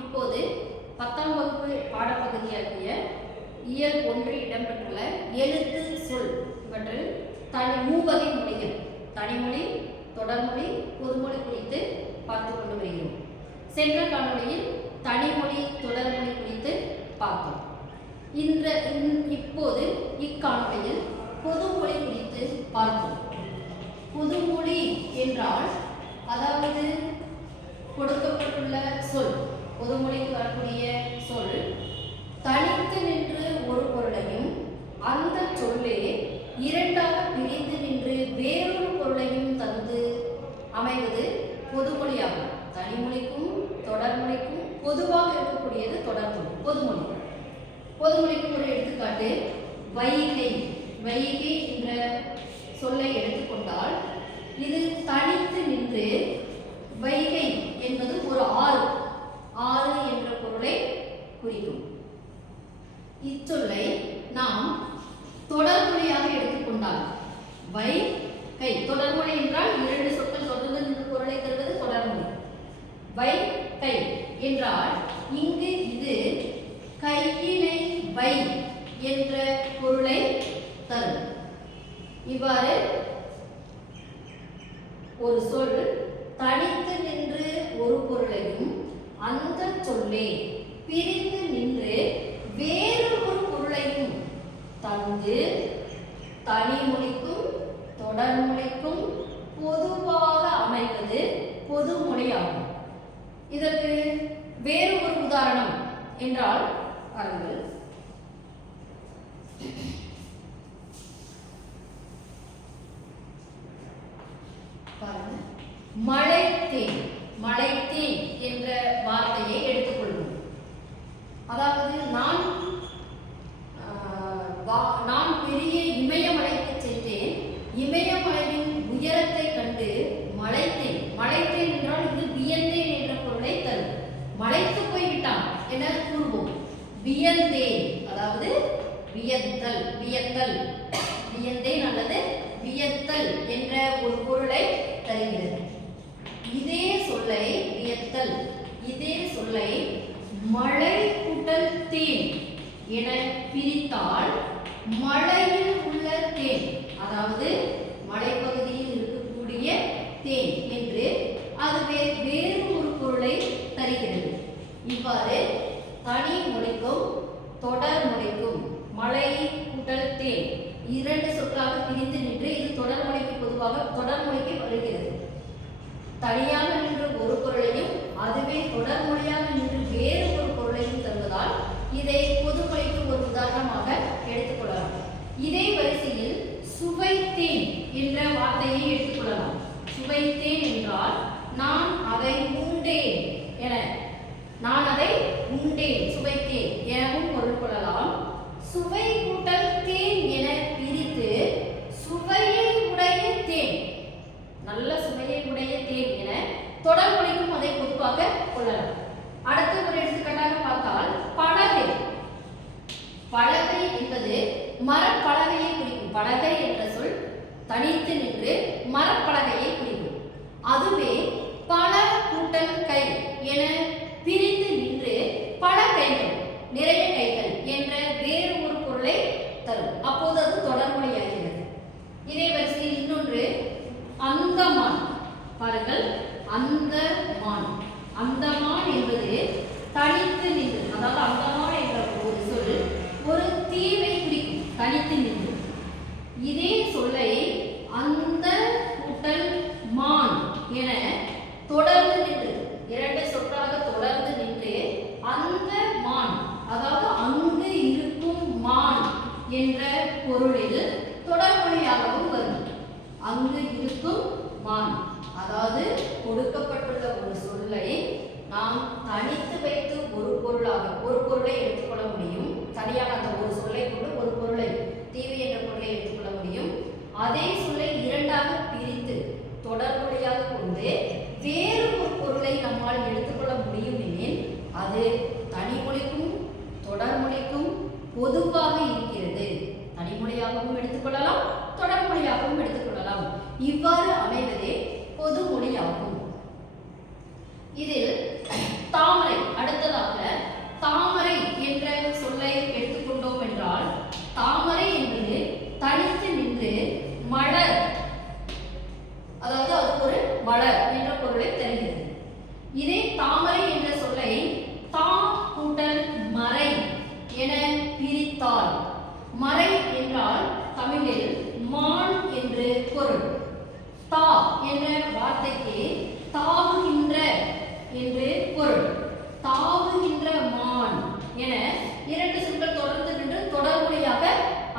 இப்போது 10ஆம் வகுப்பு பாடப்பகுதியாகிய இயல் 1 இடம்பெற்றுள்ள எழுத்து சொல் இவற்றில் மூவகை மொழிகள் தனிமொழி, தொடர்மொழி, பொதுமொழி குறித்து பார்த்து கொண்டு வருகிறோம். சென்ற காணொளியில் தனிமொழி, தொடர்மொழி குறித்து பார்த்தோம். இப்போது இக்காணொளியில் பொதுமொழி குறித்து பார்ப்போம். பொதுமொழி என்றால் அதாவது கொடுக்கப்பட்டுள்ள சொல், பொதுமொழிக்கு வரக்கூடிய சொல் தனித்து நின்று ஒரு பொருளையும் அந்த சொல்லே இரண்டாக பிரிந்து நின்று வேறொரு பொருளையும் தந்து அமைவது பொதுமொழியாகும். தனிமொழிக்கும் தொடர்மொழிக்கும் பொதுவாக இருக்கக்கூடியது தொடர்மொழி, பொதுமொழி. பொதுமொழிக்கு ஒரு எடுத்துக்காட்டு வைகை. வைகை என்ற சொல்லை எடுத்துக்கொண்டால் இது தனித்து நின்று வைகை என்பது ஒரு ஆறு, ஆறு என்ற பொருளை குறிக்கும். இச்சொல்லை நாம் தொடர்மொழியாக எடுத்துக்கொண்டால் வைகை, தொடர்மொழி என்றால் இரண்டு சொற்கள் தொடர்ந்து நின்று பொருளை தருவது தொடர்மொழி. வைகை என்றால் இங்கு இது கையினை வை என்ற பொருளை தரும். இவ்வாறு ஒரு சொல் தனித்து நின்று ஒரு பொருளையும் அந்த சொல்லே பிரிந்து நின்று வேறு ஒரு பொருளையும் தந்து தனிமொழிக்கும் தொடர்மொழிக்கும் பொதுவாக அமைவது பொதுமொழியாகும். இதற்கு வேறு ஒரு உதாரணம் என்றால் பாருங்கள். மழைத்தேன். மழைத்தேன் என்ற வார்த்தையை எடுத்துக்கொள்வோம். அதாவது நான் பெரிய இமயமலைக்கு சென்றேன், இமயமலையின் உயரத்தை கண்டு மழைத்தேன். மழைத்தேன் என்றால் இது வியந்தேன் என்ற பொருளை தரும். மலைத்து போய்விட்டான் என கூறுவோம். வியந்தேன் அதாவது வியத்தல், வியத்தல், வியந்தேன் அல்லது வியத்தல் என்ற ஒரு பொருளை தருகிறது. இதே சொல்லை வியத்தல், இதே சொல்லை மழை கூட்டல் தேன் என பிரித்தால் மழையில் உள்ள தேன், அதாவது மலைப்பகுதியில் இருக்கக்கூடிய தேன் என்று அதுவே வேறு ஒரு பொருளை தருகிறது. இவ்வாறு தனி மொழிக்கும் தொடர் மொழிக்கும் மழை கூட்டல் தேன் இரண்டு சொற்களாக பிரிந்து நின்று இது தொடர்மொழிக்கு பொதுவாக தொடர்மொழிக்கு வருகிறது. தனியாக நின்று ஒரு பொருளையும் அதுவே தொடர்மொழியாக நின்று வேறு ஒரு பொருளையும் தருவதால் இதை பொதுமொழிக்கு ஒரு உதாரணமாக எடுத்துக்கொள்ளலாம். இதே வரிசையில் சுவைத்தேன் என்ற வார்த்தையை எடுத்துக்கொள்ளலாம். சுவைத்தேன் என்றால் நான் அதை உண்டேன் என, நான் அதை உண்டேன், சுவைத்தேன் எனவும் பொருள் கொள்ளலாம். சுவை கூட்டல் தேன் என பிரித்து சுவையை உடைய தேன், நல்ல சுவையை உடைய தேன் என தொடர்மொழிக்கும் அதை பொதுவாக கொள்ளலாம். அடுத்த ஒரு எடுத்துக்காட்டாக பார்த்தால் பலகை. பலகை என்பது மரப்பலகையை குறிக்கும். பலகை என்ற சொல் தனித்து நின்று மரப்பலகையை குறிக்கும். அதுவே பல கூட்டல் கை என பிரிந்து நின்று பல கைகள், நிறைய கைகள் என்ற வேறு ஒரு பொருளை தரும். அப்போது அது தொடர்மொழியாகிறது. இதே வரிசையில் இன்னொன்று அந்தமான். பாருங்கள், அந்தமான். அந்தமான் என்பது தனித்து நின்று, அதாவது அந்தமான் என்ற ஒரு சொல் ஒரு தீவை குறிக்கும், தனித்து நின்று. இதே சொல்லை அந்த கூட்டல் மான் என தொடர்ந்து நின்று, இரண்டு சொற்களாக தொடர்ந்து நின்று அந்த மான், அதாவது அங்கு இருக்கும் மான் என்ற பொருளில் தொடர்மொழியாகவும் வரும். அங்கு இருக்கும் மான், அதாவது கொடுக்கப்பட்டுள்ள ஒரு சொல்லை நாம் தனித்து வைத்து ஒரு பொருளாக, ஒரு பொருளை என்ற வார்த்தைக்கு தாவுகின்ற என்று பொருள். தாவுகின்ற மான் என இரண்டு சொற்கள் தொடர்ந்து நின்று தொடர்மொழியாக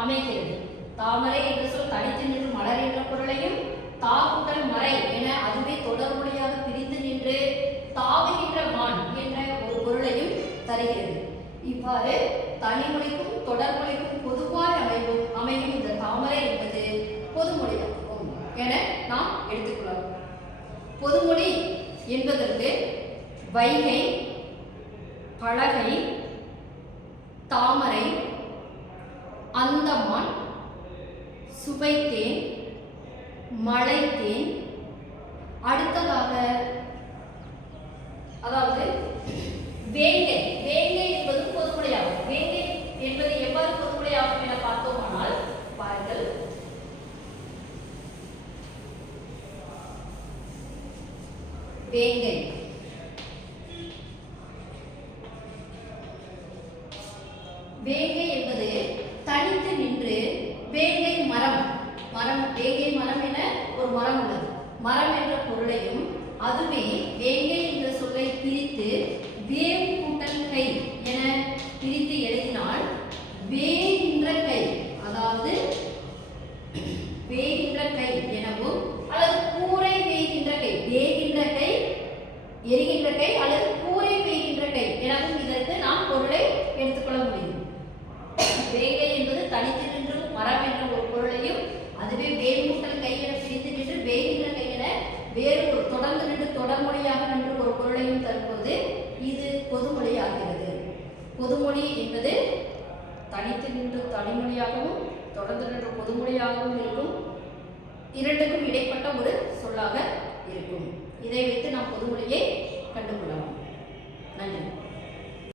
அமைகிறது. தாமரை என்ற சொல் தனித்து நின்று மலர் என்ற பொருளையும், தாவுதல் மறை என அதுவே தொடர்மொழியாக பிரிந்து நின்று தாவுகின்ற மான் என்ற ஒரு பொருளையும் தருகிறது. இவ்வாறு தனிமொழிக்கும் தொடர்மொழிக்கும் பொதுவாய் அமையும் இந்த தாமரை என்பது பொதுமொழியாகும் என நாம் எடுத்துக்கொள்ளலாம். பொதுமொழி என்பதற்கு வைகை, பலகை, தாமரை, அந்தமான், சுவைத்தேன், மலைத்தேன், அடுத்ததாக அதாவது வேங்கை. வேங்கை என்பது பொதுமொழியாகும். வேங்கை என்பது எவ்வாறு பொதுமொழியாகும் என பார்த்தோமானால் பாருங்கள். வேங்கை வேங்கை என்பது தனித்து நின்று வேங்கை மரம் வேங்கை மரம் என ஒரு மரம் உள்ளது. மரம் என்ற பொருளையும் அதுவே வேங்கை என்ற சொல்லை பிரித்து வேவு கூட்டல் கை என பிரித்து எழுதினால் வேகின்ற கை, அதாவது வேகின்ற கை எனவும், அல்லது கூரை வேகின்ற கை, வேகின்ற கை, எரிகின்ற கை அல்லது கூரை வேகின்ற கை எனவும் இதற்கு நாம் பொருளை எடுத்துக்கொள்ள முடியும். வேங்கை என்பது தனித்து நின்று மரம் என்ற ஒரு பொருளையும், அதுவே வேகூட்டல் கை என பிரித்து நின்று வேகின்ற கை என வேறு ஒரு தொடர்ந்து நின்று தொடர்மொழியாக நின்று ஒரு பொருளையும் தரும்போது இது பொதுமொழியாகிறது. பொதுமொழி என்பது தனித்து நின்று தனிமொழியாகவும் தொடர்ந்து நின்று பொதுமொழியாகவும் இருக்கும். இரண்டுக்கும் இடைப்பட்ட ஒரு சொல்லாக இருக்கும். இதை வைத்து நாம் பொதுமொழியை கண்டுகொள்ளலாம்.